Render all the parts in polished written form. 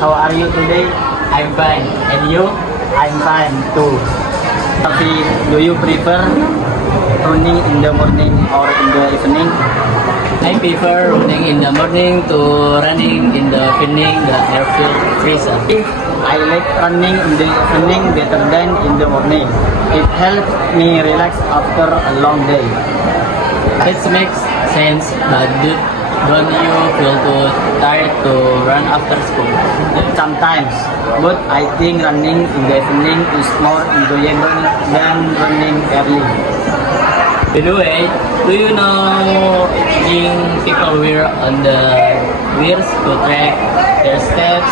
how are you today? I'm fine. And you? I'm fine too. Tapi, do you prefer running in the morning or in the evening? I prefer running in the morning to running in the evening. The air feels freezer. I like running in the evening better than in the morning. It helps me relax after a long day. That makes sense, but don't you feel too tired to run after school? Sometimes, but I think running in the evening is more enjoyable than running early. By the way, do you know thing people wear on the wheels to track their steps?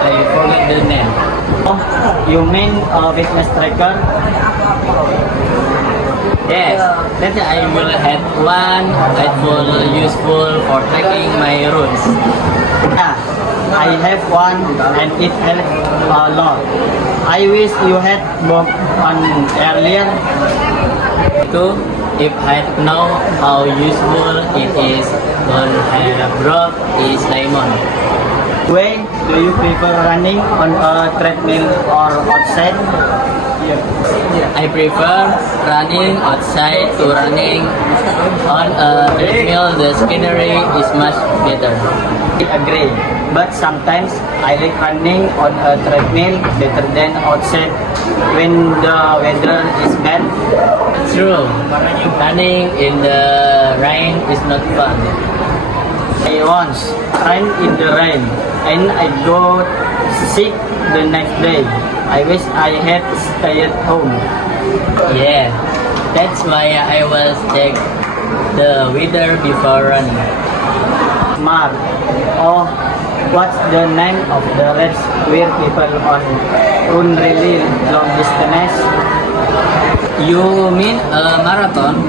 I forgot the name. Oh, you mean a fitness tracker? Yes, that I will have one helpful, useful for tracking my routes. Yeah, I have one and it helps a lot. I wish you had bought one earlier. Two, if I know how useful it is, don't have brought is lemon. Way, do you prefer running on a treadmill or outside? I prefer running outside to running on a treadmill. The scenery is much better. I agree, but sometimes I like running on a treadmill better than outside when the weather is bad. True, running in the rain is not fun. I once ran in the rain and I got sick the next day. I wish I had stayed home. Yeah, that's why I will check the weather before running. Smart. Oh, what's the name of the race where people run really long distance? You mean a marathon?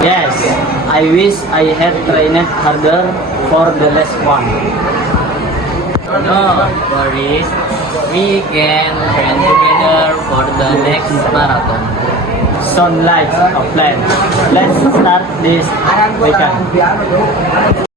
Yes, I wish I had trained harder for the last one. No worries, we can train together for the next marathon. Sound like a plan. Let's start this weekend.